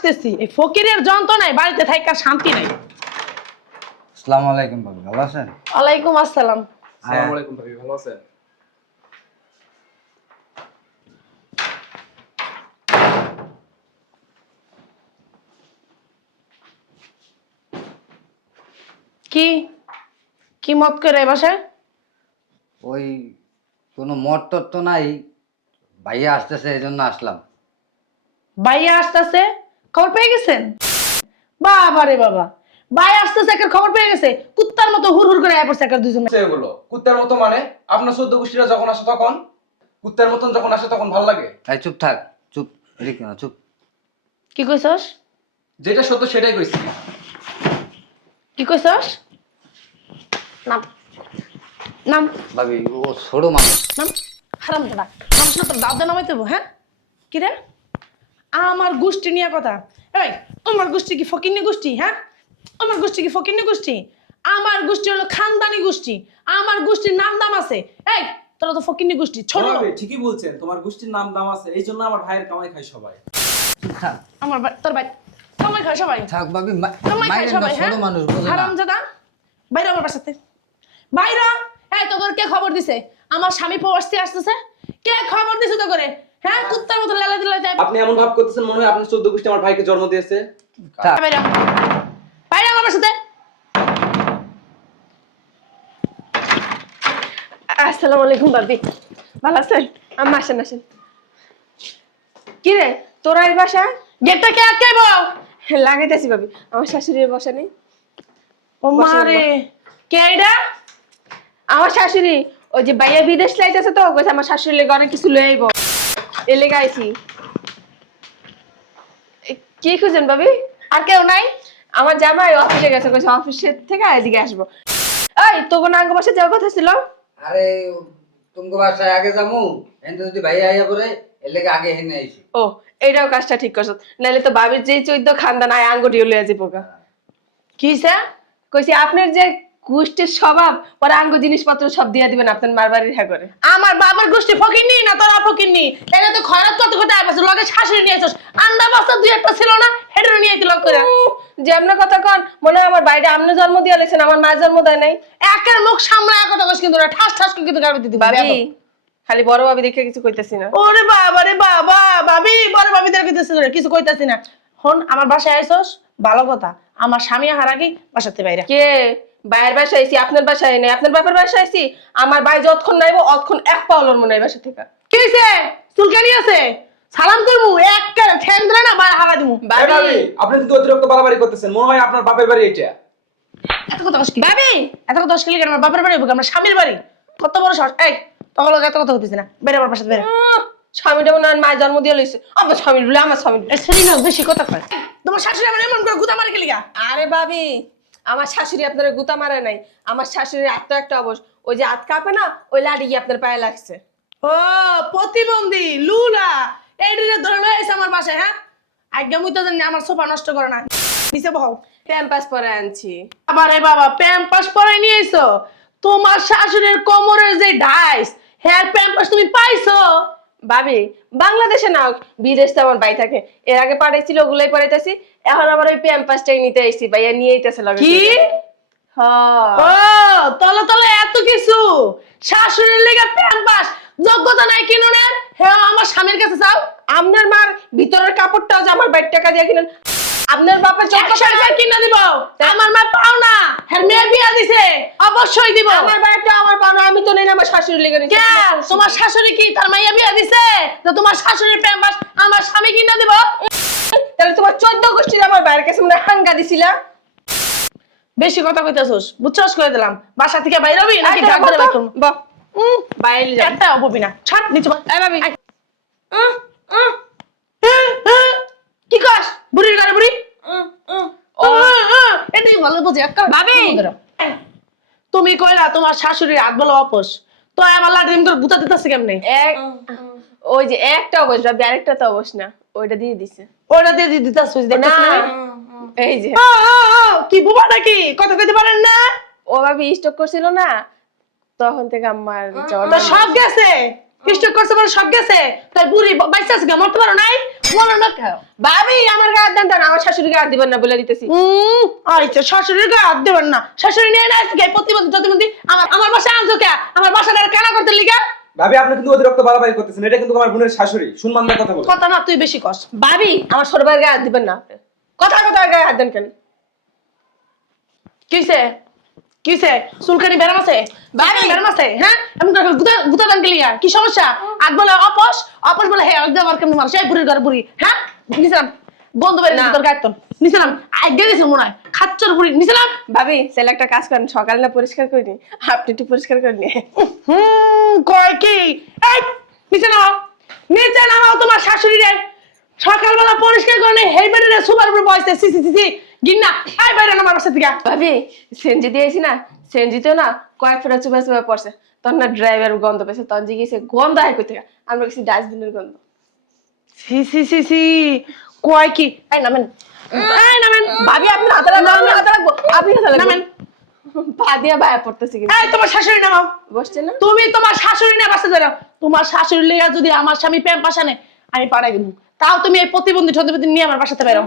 আসতেছি, এই ফকিরের যন্ত্রণায় বাড়িতে থাকার শান্তি নাই। আসসালামু আলাইকুম ভাবি, ভালো আছেন? ওয়ালাইকুম আসসালাম। আসসালামু আলাইকুম ভাবি, ভালো আছেন? কি কি মত করে বাসায়? ওই কোনো মত টট তো নাই, ভাইয়া আসতেছে এই জন্য আসলাম। ভাইয়া আসতেছে, খবর পেয়ে গেছেন? বাবা রে বাবা, ভাই আসতেছে একটা খবর পেয়ে গেছে, কুত্তার মতো হুর হুর করে আয় পড়ছে একটা দুজন। এগুলো কুত্তার মতো মানে? আপনার 14 গোষ্ঠীরা যখন আসে তখন কুত্তার মতন যখন আসে তখন ভালো লাগে? তাই চুপ থাক, চুপ, এদিকে না, চুপ। কি কইছস? যেটা সত্য সেটাই কইছি। কি কইছস? নাম নাম ভাবি ও ছোট মানুষ। নাম হারাম দাদা, মানুষ না তোর দাদা নামাইতে হবো? হ্যাঁ কি রে, আমার গোষ্ঠী নিয়ে কথা? এই আমার গোষ্ঠী কি ফকিন্নি গোষ্ঠী? হ্যাঁ আমার গোষ্ঠী কি ফকিন্নি গোষ্ঠী? আমার গোষ্ঠী হলো খানদানি গোষ্ঠী, আমার গোষ্ঠীর নাম দাম আছে। এই তোরা তো ফকিন্নি গোষ্ঠী, ছোট। ঠিকই বলছেন, তোমার গোষ্ঠীর নাম দাম আছে, এই জন্য আমার ভাইয়ের কামাই খায় সবাই। চুপ থাক, আমার তোর ভাই কামাই খায় সবাই, থাক ভাবি, কামাই খায় মাইরেন না, সবাই। ছোট হ্যাঁ মানুষ বোঝে না। হারাম দাদা, বাইরে আমার বাসাতে বাইরে। এই তোদের কে খবর দিছে আমার স্বামী প্রবাসী আসতেছে? কে খবর দিছে তো করে? হ্যাঁ কুত্তার মতো লেলা দিলা যায়। আপনি এমন ভাব করতেছেন মনে হয় আপনার 14 গোষ্ঠী আমার ভাইকে জন্ম দিয়েছে। থাক। বাইরে বাইরে আমার বাসাতে। আসসালামু আলাইকুম ভাবি, ভালো আছেন? আম্মা আসেন আসেন। কি রে তোরা এই বাসা? গেটটা কে আটকাইবো? লাগাইতেছি ভাবি, আমার শাশুড়ির বসা নেই। ও মারে, কে আইডা? আমার শাশুড়ি ওই যে বাইয়া বিদেশ লাইতেছে তো, কইছে আমার শাশুড়ি লেগে অনেক কিছু লয়ে আইব, এ লেগে আইছি। কি খুঁজেন ভাবি? আর কেউ নাই? আমার জামাই অফিসে গেছে, কইছে অফিসের থেকে এদিকে আসবো। এই তোকে নাঙ্গ বাসা যাওয়ার কথা ছিল? আরে তুমি বাসায় আগে যামু, এনতে যদি ভাইয়া আইয়া পড়ে এর লেগে আগে হেনে আইছি। ও এইটাও কাজটা ঠিক করছ, নাইলে তো ভাবির যে 14 খানদান আয় আঙ্গুটিও লইয়া যাবো গা। কিসা? কইছি আপনার যে গোষ্ঠীর স্বভাব, পরে আঙ্গ জিনিসপত্র সব দিয়া দিবেন আপনার মার বাড়ির হ্যাঁ করে। আমার বাবার গোষ্ঠী ফকিন্নি না তোরা ফকিন্নি? এটা তো খয়রাত কত কত আইবাস, লগে শাশুড়ি নিয়ে আসছ, আন্ডা বস্তা দুই একটা ছিল না, হেডরে নিয়ে আইতে লগ করে। যে আপনার কথা কন, মনে হয় আমার বাড়িটা আপনি জন্ম দিয়া লেছেন, আমার মা জন্ম দেয় নাই। একের মুখ সামলায় কথা কস কিন্তু না, ঠাস ঠাস করে কিন্তু গাবি দিতে ভাবি খালি বড় ভাবি দেখে কিছু কইতাছি না। ওরে বাবা রে বাবা, ভাবি বড় ভাবিদের কিছু কইতাছি না। হন আমার বাসায় আইছস ভালো কথা, আমার স্বামী হারাকি বাসাতে বাইরে। কে বাইরের বাসায় আইছি, আপনার বাসায় নাই, আপনার বাপের বাসায় আইছি। আমার ভাই যতক্ষণ নাইব অতক্ষণ এক পাও লড়বো না এই বাসা থেকে। কি হইছে? চুলকানি আছে? সালাম করমু, এক ঠ্যাং ধরে না বাইরে হারা দিমু। এই ভাবি, আপনি কিন্তু অতিরিক্ত বাড়াবাড়ি করতেছেন, মনে হয় আপনার বাপের বাড়ি এটা। এত কথা কস কি ভাবি? এত কথা কস কি লাগে? আমার বাপের বাড়ি হোক, আমার স্বামীর বাড়ি। কত বড় সাহস! এই তখন এত কথা হইতেছে না, বেরে আমার বাসাতে বেরে। স্বামীটা মনে হয় মায়ের জন্ম দিয়ে লইছে, আমার স্বামীর বলে আমার স্বামীর। সেদিন বেশি কথা কয়। তোমার শাশুড়ি আমার এমন করে গুতা মারি গেলিগা। আরে ভাবি, আমার শাশুড়ি আপনার গুতা মারে নাই, আমার শাশুড়ির আত্মা একটা অবশ, ওই যে হাত কাঁপে না, ওই লাঠি গিয়ে আপনার পায়ে লাগছে। ও প্রতিবন্ধী লুলা, এই দিনে ধরে লয়ে আইছে আমার বাসায়। হ্যাঁ আজ্ঞা মুই তো জানি আমার সোফা নষ্ট করে না। নিচে বহাও। প্যাম্পাস পরে আনছি। আবারে বাবা প্যাম্পাস পরে নিয়ে আইছো? তোমার শাশুড়ির কোমরের যে ডাইস, হেয়ার প্যাম্পাস তুমি পাইছো? ভাবি বাংলাদেশে না বিদেশ তো আমার ভাই থাকে, এর আগে পাঠাইছিল ওগুলাই পড়াইতেছি, এখন আবার ওই প্যাম্পাসটাই নিতে আইছি, ভাইয়া নিয়ে আইতেছে লাগে। কি? হ্যাঁ ও তলে তলে এত কিছু, শাশুড়ির লেগে প্যাম্পাস, যোগ্যতা নাই কিনুনের, হ্যাঁ আমার স্বামীর কাছে চাও। আপনার মার ভিতরের কাপড়টাও যে আমার বাইর টাকা দিয়ে কিনেন, আপনার বাপের যোগ্যতা নাই। কিনা দিব? আমার মা পাও না, হ্যাঁ মেয়ে বিয়া দিছে, অবশ্যই দিব। আমার বাইরটা আমার বানো, আমি তো নেই না, আমার শাশুড়ি লেগে নিছি। কেন তোমার শাশুড়ি কি তার মাইয়া বিয়া দিছে যে তোমার শাশুড়ির প্যাম্পাস আমার স্বামী কিনা দিব? তাহলে তোমার 14 গোষ্ঠীর আমার বাইরের কাছে মনে হাঙ্গা দিছিলা। বেশি কথা কইতাছস, বুঝছস করে দিলাম। বাসা থেকে বাইরে হবি নাকি গাড় ধরে বাইর করব? বাহ বাইরে যাও। একটা হবি না, ছাড় নিচে বল। এই ভাবি কি কস বুড়ির গাড়ি বুড়ি? ও এটাই ভালো বুঝে একটা ভাবি। তুমি কইলা তোমার শাশুড়ির হাত বলো অপস, তো আমার লাঠিম করে গুতা দিতেছে কেমনে? এক ওই যে একটা অবশ্য ভাবি, আরেকটা তো অবশ্য না, ওইটা দিয়ে দিছে। ওটা দিয়ে দিতেছিস দেখতেছ না? এই যে কি বুবা নাকি কথা কইতে পারেন না? ও ভাবি স্টক করছিল না, তখন থেকে আমার জ্বর। তো সব গেছে, স্টক করছে বলে সব গেছে। তাই বুড়ি বাইসা আছে, মরতে পারো নাই? বলো না কেন? ভাবি আমার গায়ে হাত দেন না, আমার শাশুড়ি গায়ে হাত দিবেন না বলে দিতেছি। আচ্ছা শাশুড়ির গায়ে হাত দেবেন না, শাশুড়ি নিয়ে না আজকে প্রতিবন্ধী আমার বাসায় আনছো কে? আমার বাসাটা কেনা করতে লিগা? ভাবি আপনি কিন্তু অতিরিক্ত বাড়াবাড়ি করতেছেন, এটা কিন্তু আমার বোনের শাশুড়ি, সম্মান দিয়ে কথা বলুন। কথা না তুই বেশি কস। ভাবি আমার ছোট ভাইয়ের গায়ে হাত দিবেন না, কথা গায়ে হাত দেন কেন? কিসে কিসে চুলকানি বেরাম আছে? ভাবি বেরাম আছে? হ্যাঁ এমন করে গুতা দান গেলিয়া কি সমস্যা? আজ বলে অপস অপস বলে হে আজ আমার কেমন মানুষ এই বুড়ির ঘরে বুড়ি। হ্যাঁ নিছিলাম বন্ধু বেরিয়ে তোর গায়তন নিছিলাম আগে গেছে মনে হয় খাচ্চর বুড়ি নিছিলাম। ভাবি ছেলে একটা কাজ করেন, সকালে না পরিষ্কার করে নি, আপনি একটু পরিষ্কার করে নিয়ে। কয় কি এই নিচে নামাও তোমার শাশুড়ি রে সকালবেলা পরিষ্কার করে নেই হেই বেড়ে সুপার উপর বসে সি সি সি গিন্না আই বাইরে আমার বাসা থেকে। ভাবি সেনজি দিয়েছি না, সেনজিতেও না কয়েক ফোঁটা চুপা চুপা পড়ছে, তখন না ড্রাইভার গন্ধ পেয়েছে, তখন জিজ্ঞেসে গন্ধ হয় কোথেকে, আমরা গেছি ডাস্টবিনের গন্ধ। সি সি সি সি কয় কি এই নামেন ভাবি আপনি হাতে রাখবো, আমি হাতে রাখবো, আপনি হাতে রাখবেন। নামেন পা দিয়ে বায়া পড়তেছে কিন্তু। এই তোমার শাশুড়ি নামাও, বসছে না? তুমি তোমার শাশুড়ি নিয়ে বাসা যাও। তোমার শাশুড়ি লেগে যদি আমার স্বামী প্রেম পাশানে আমি পাড়াই দেবো, তাও তুমি এই প্রতিবন্ধী নিয়ে আমার বাসাতে বেরো।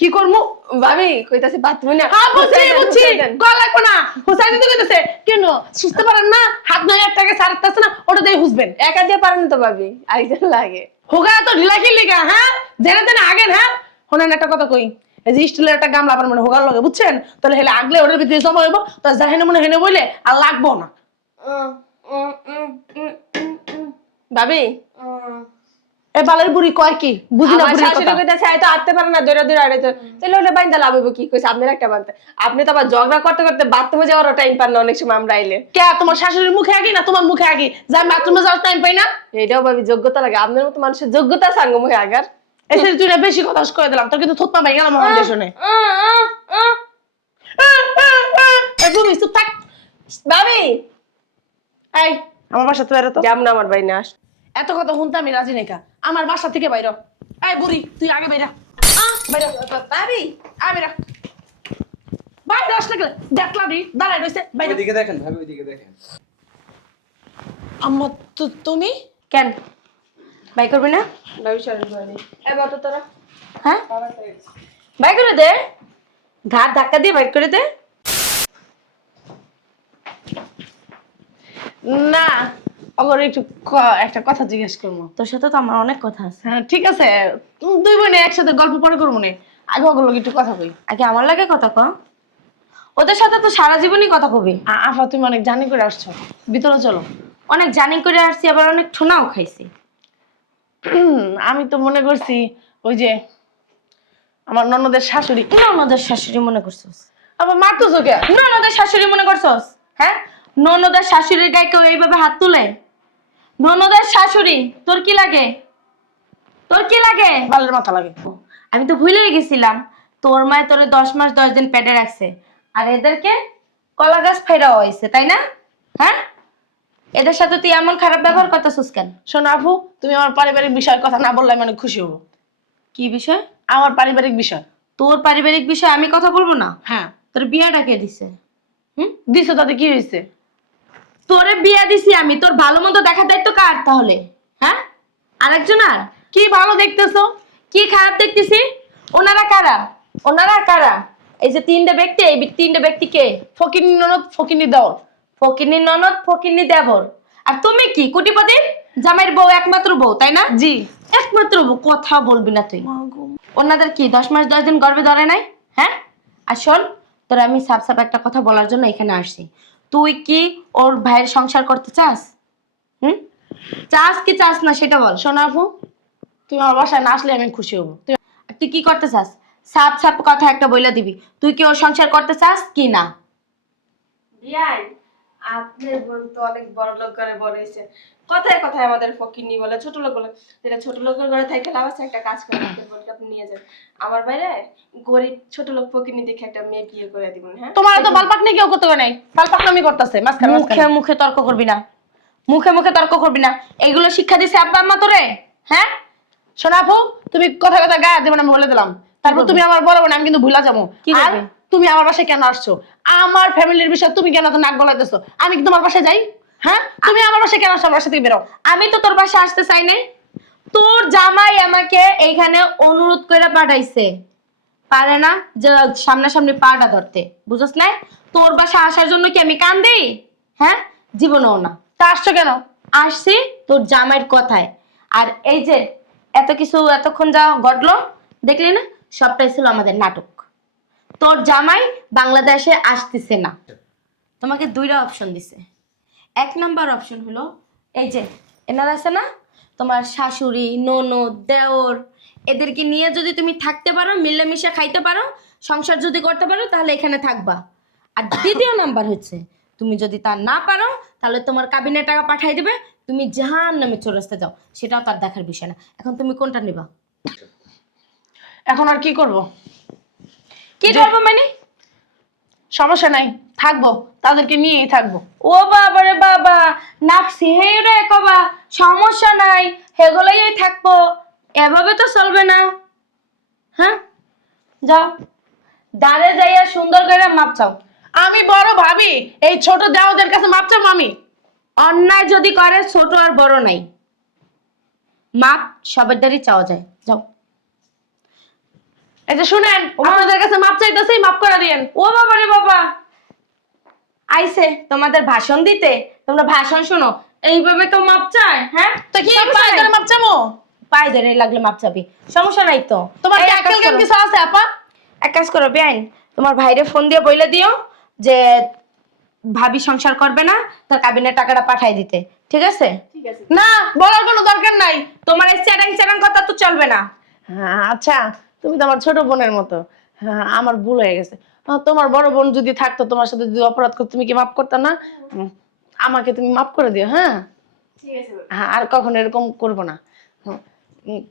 কি করবো? ভাবি কইতাছে বাথরুমে না। হ্যাঁ বুঝছি কল লাগবে না হুসাইন তো কইতাছে কেন সুস্থ পারেন না হাত নয় একটাকে সারতেছে না ওটা দিয়ে হুসবেন একা দিয়ে পারেন তো ভাবি, আরেকজন লাগে। হোগা তো ঢিলা খেললি গা। হ্যাঁ জেনে তেনে আগেন। হ্যাঁ শোনেন একটা কথা কই, এই যে স্টিলের একটা গামলা আপনার মানে হোগার লগে বুঝছেন, তাহলে হেলে আগলে ওটার ভিতরে জমা হইব, তো যাহেনে মনে হেনে বইলে আর লাগবো না। ভাবি এ বালের বুড়ি কয় কি বুঝি না আমার বুড়ির শাশুড়ি কথা। কইতাছে আই তো আটতে পারে না, দৌড়া দৌড়া আড়াইতে, তাহলে ওটা বাইন্দা লাভ হইব কি? কইছে আপনার একটা বানতে, আপনি তো আবার ঝগড়া করতে করতে বাথরুমে যাওয়ার টাইম পান না অনেক সময় আমরা আইলে। কে তোমার শাশুড়ির মুখে আগে না তোমার মুখে আগে যা বাথরুমে যাওয়ার টাইম পাই না? এটাও ভাবি যোগ্যতা লাগে, আপনার মতো মানুষের যোগ্যতা সাঙ্গ মুখে আগার। এসে তুই না বেশি কথা কয়ে দিলাম, তোর কিন্তু থুতমা ভাই গেলাম আমার দেশনে। তুমি চুপ থাক। ভাবি এই আমার বাসা তো বেরো তো। যাম না আমার ভাই না আস। এত কথা শুনতে আমি রাজি নেই কা, আমার বাসা থেকে বাইর। এই বুড়ি তুই আগে বাইরা বাইরা ভাবি আয় বাইরা বাইরে আসলে গেলে দেখলা দি দাঁড়াই রইছে বাইরে। ওইদিকে দেখেন ভাবি, ওইদিকে দেখেন। আম্মা তো তুমি কেন বাই করবি না? ভাবি সরেন ভাবি, এই বত তোরা। হ্যাঁ বাই করে দে, ঘাট ধাক্কা দিয়ে বাই করে দে। না অগর একটু একটা কথা জিজ্ঞেস করবো। তোর সাথে তো আমার অনেক কথা আছে। হ্যাঁ ঠিক আছে দুই বোনে একসাথে গল্প পরে করবো না, আগে ওগুলো একটু কথা কই। আগে আমার লাগে কথা ক, ওদের সাথে তো সারা জীবনই কথা কবি। আফা তুমি অনেক জানি করে আসছো, ভিতরে চলো। অনেক জানি করে আসছি, আবার অনেক ঠোনাও খাইছি। আমি তো মনে করছি ওই যে আমার ননদের শাশুড়ি। ননদের শাশুড়ি মনে করছস? আবার মারতেছো কে? ননদের শাশুড়ি মনে করছস? হ্যাঁ ননদের শাশুড়ির গায়ে কেউ এইভাবে হাত তুলে? ননদের শাশুড়ি তোর কি লাগে? তোর কি লাগে? বালের মাথা লাগে। আমি তো ভুলে গেছিলাম তোর মায় তোরে 10 মাস 10 দিন পেটে রাখছে, আর এদেরকে কলা গাছ ফাইরা হয়েছে, তাই না? হ্যাঁ এদের সাথে তুই এমন খারাপ ব্যবহার করতেছিস কেন? শোনো আপু তুমি আমার পারিবারিক বিষয়ের কথা না বললে আমি অনেক খুশি হবো। কি বিষয়? আমার পারিবারিক বিষয়। তোর পারিবারিক বিষয় আমি কথা বলবো না? হ্যাঁ তোর বিয়াটা কে দিছে? দিছো তাতে কি হয়েছে? তোরে বিয়া দিছি আমি, তোর ভালো মন্দ দেখার দায়িত্ব কার তাহলে? হ্যাঁ আরেকজন আর কি ভালো দেখতেছো? কি খারাপ দেখতেছি? ওনারা কারা? ওনারা কারা? এই যে তিনটা ব্যক্তি, এই তিনটা ব্যক্তি কে? ফকিনি ননদ ফকিনি দেওর। ফকিন্নি ননদ ফকিন্নি দেবর, আর তুমি কি কোটিপতির জামাইয়ের বউ, একমাত্র বউ, তাই না? জি একমাত্র বউ, কথা বলবি না তুই। ওনাদের কি 10 মাস 10 দিন গর্ভে ধরে নাই? হ্যাঁ আর শোন তোর আমি সাপ সাপ একটা কথা বলার জন্য এখানে আসছি। তুই কি ওর ভাইয়ের সংসার করতে চাস? চাস কি চাস না সেটা বল। শোনো আপু তুমি আমার বাসায় না আসলে আমি খুশি হবো। আর তুই কি করতে চাস? সাপ সাপ কথা একটা বইলা দিবি, তুই কি ওর সংসার করতে চাস কি না? বিয়াই আপনার বোন তো অনেক বড় লোক করে বড় হয়েছে, কথায় কথায় আমাদের ফকিন্নি বলে, ছোট লোক বলে। যেটা ছোট লোকের ঘরে থেকে লাভ আছে, একটা কাজ করে আপনার বোনকে আপনি নিয়ে যান আমার বাইরে, গরিব ছোট লোক ফকিন্নি দেখে একটা মেয়ে বিয়ে করে দিবেন। হ্যাঁ তোমার তো বালপাকনি কেউ করতে পারে নাই, বালপাকনামি করতেছে মাঝখানে মুখে মুখে তর্ক করবি না, মুখে মুখে তর্ক করবি না। এগুলো শিক্ষা দিছে আব্বা আম্মা তোরে? হ্যাঁ শোনো আপু তুমি কথা কথা গায়ে দেবে না আমি বলে দিলাম, তারপর তুমি আমার বড় বোন আমি কিন্তু ভুলা যাবো। কি আর করবে? তুমি আমার বাসায় কেন আসছো? আমার ফ্যামিলির বিষয় তুমি কেন তো নাক গলাইতেছো? আমি কি তোমার বাসায় যাই? হ্যাঁ তুমি আমার বাসায় কেন আসছো? আমার বাসা থেকে বেরো। আমি তো তোর বাসায় আসতে চাই নাই, তোর জামাই আমাকে এইখানে অনুরোধ করে পাঠাইছে, পারে না যে সামনাসামনি পাটা ধরতে, বুঝছ না? তোর বাসা আসার জন্য কি আমি কান্দি? হ্যাঁ, জীবনও না। তা আসছো কেন? আসছি তোর জামাইয়ের কথায়। আর এই যে এত কিছু এতক্ষণ যা ঘটলো দেখলি না, সবটাই ছিল আমাদের নাটক। তোর জামাই বাংলাদেশে আসতেছে না। তোমাকে দুইটা অপশন দিছে। এক নাম্বার অপশন হলো এই যে এনারা আছে না, তোমার শাশুড়ি, ননদ, দেওর, এদেরকে নিয়ে যদি তুমি থাকতে পারো, মিলেমিশে খাইতে পারো, সংসার যদি করতে পারো, তাহলে এখানে থাকবা। আর দ্বিতীয় নাম্বার হচ্ছে তুমি যদি তা না পারো, তাহলে তোমার কাবিনে টাকা পাঠাই দিবে, তুমি জাহান্নামে চলে যাও, সেটাও তার দেখার বিষয় না। এখন তুমি কোনটা নিবা? এখন আর কি করব? কি করবো মানে? সমস্যা নাই, থাকবো, তাদেরকে নিয়েই থাকবো। ও বাবা রে বাবা, নাকসি হেরে কবা সমস্যা নাই, হেগুলোই থাকবো, এভাবে তো চলবে না। হ্যাঁ, যাও দাঁড়ে যাইয়া সুন্দর করে মাপ চাও। আমি বড় ভাবি, এই ছোট দেওয়াদের কাছে মাপ চাবো আমি? অন্যায় যদি করে ছোট আর বড় নাই, মাপ সবার দ্বারই চাওয়া যায়। যাও। এই যে শুনেন, আপনাদের কাছে মাপ চাইতেছি, মাপ করে দিয়েন। ও বাবা রে বাবা, আইছে তোমাদের ভাষণ দিতে, তোমরা ভাষণ শোনো, এইভাবে তো মাপ চায়? হ্যাঁ, তো কি সমস্যা পায়ে নাই। ধরে মাপ চাবো? পায়ে ধরে লাগলে মাপ চাবি, সমস্যা নাই তো। তোমার এই কি এক কাজ আক্কেল জ্ঞান করো। কিছু আছে আপা? এক কাজ করো বেআইন, তোমার ভাইরে ফোন দিয়ে বইলে দিও যে ভাবি সংসার করবে না, তার কাবিনের টাকাটা পাঠাই দিতে, ঠিক আছে? না, বলার কোনো দরকার নাই। তোমার এই চ্যাটাং চ্যাটাং কথা তো চলবে না। হ্যাঁ, আচ্ছা, তুমি তো আমার ছোট বোনের মতো। হ্যাঁ, আমার ভুল হয়ে গেছে। তোমার বড় বোন যদি থাকতো, তোমার সাথে যদি অপরাধ করতো, তুমি কি মাফ করতে না? আমাকে তুমি মাফ করে দিও। হ্যাঁ, হ্যাঁ, আর কখনো এরকম করবো না।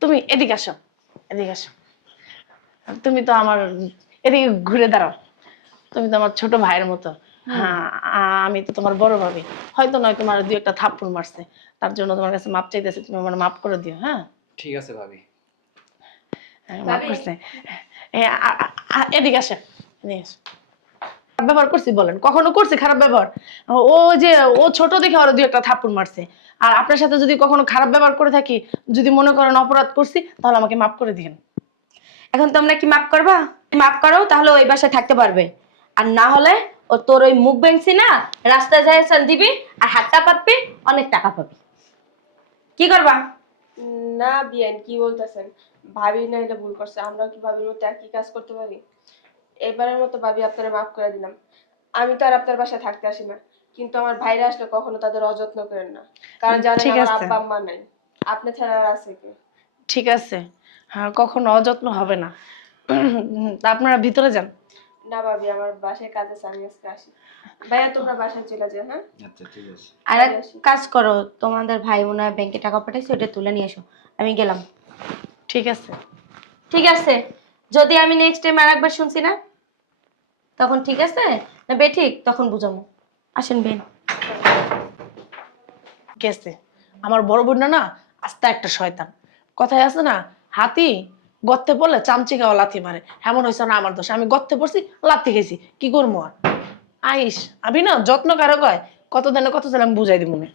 তুমি এদিকে আসো, এদিকে আসো। তুমি তো আমার, এদিকে ঘুরে দাঁড়াও। তুমি তো আমার ছোট ভাইয়ের মতো। হ্যাঁ, আমি তো তোমার বড় ভাবি। হয়তো নয় তোমার দুই একটা থাপ্পড় মারছে, তার জন্য তোমার কাছে মাপ চাইতেছে, তুমি আমার মাফ করে দিও। হ্যাঁ, ঠিক আছে ভাবি। মাফ করছে। এদিকে আসে, এদিকে আসে। খারাপ ব্যবহার করছি বলেন? কখনো করছি খারাপ ব্যবহার? ও যে ও ছোট দেখে ওরা দুই একটা থাপ্পড় মারছে। আর আপনার সাথে যদি কখনো খারাপ ব্যবহার করে থাকি, যদি মনে করেন অপরাধ করছি, তাহলে আমাকে মাফ করে দিন। এখন তোমরা কি মাপ করবা? মাপ করো, তাহলে ওই বাসায় থাকতে পারবে। আর না হলে ও তোর ওই মুখ ভেঙছি না, রাস্তায় যাই দিবি আর হাতটা পাতবি, অনেক টাকা পাবি। কি করবা? না বিয়ান, কি বলতেছেন? ভাবি না এটা ভুল করছে, আমরা কি ভাবির মতো একই কাজ করতে পারি? এবারের মতো ভাবি আপনারা মাফ করে দিলাম। আমি তো আর আপনার বাসায় থাকতে আসি না, কিন্তু আমার ভাইরা আসলে কখনো তাদের অযত্ন করেন না, কারণ জানেন ঠিক আমার আছে। আব্বা আম্মা নাই, আপনি ছাড়া আর আছে কে? ঠিক আছে, হ্যাঁ, কখনো অযত্ন হবে না। তা আপনারা ভিতরে যান। না ভাবি, আমার বাসায় কাজ আছে, আমি আজকে আসি। ভাইয়া তোমরা বাসায় চলে যাও। হ্যাঁ, আচ্ছা ঠিক আছে। আর এক কাজ করো, তোমাদের ভাই মনে হয় ব্যাংকে টাকা পাঠাইছে, ওটা তুলে নিয়ে এসো। আমি গেলাম। ঠিক আছে। ঠিক আছে, যদি আমি নেক্সট টাইম আর একবার শুনছি না, তখন ঠিক আছে না বেঠিক তখন বুঝাবো। আসেন বেন। গেছে আমার বড় বোনটা না, আস্তে একটা শয়তান। কথায় আছে না, হাতি গর্তে পড়লে চামচি খাওয়া লাথি মারে, এমন হয়েছে না আমার দোষ। আমি গর্তে পড়ছি, লাথি খেয়েছি, কি করবো আর? আইস, আমি না যত্ন কারক হয়, কত দিনে কত দিন আমি বুঝাই দিব মনে।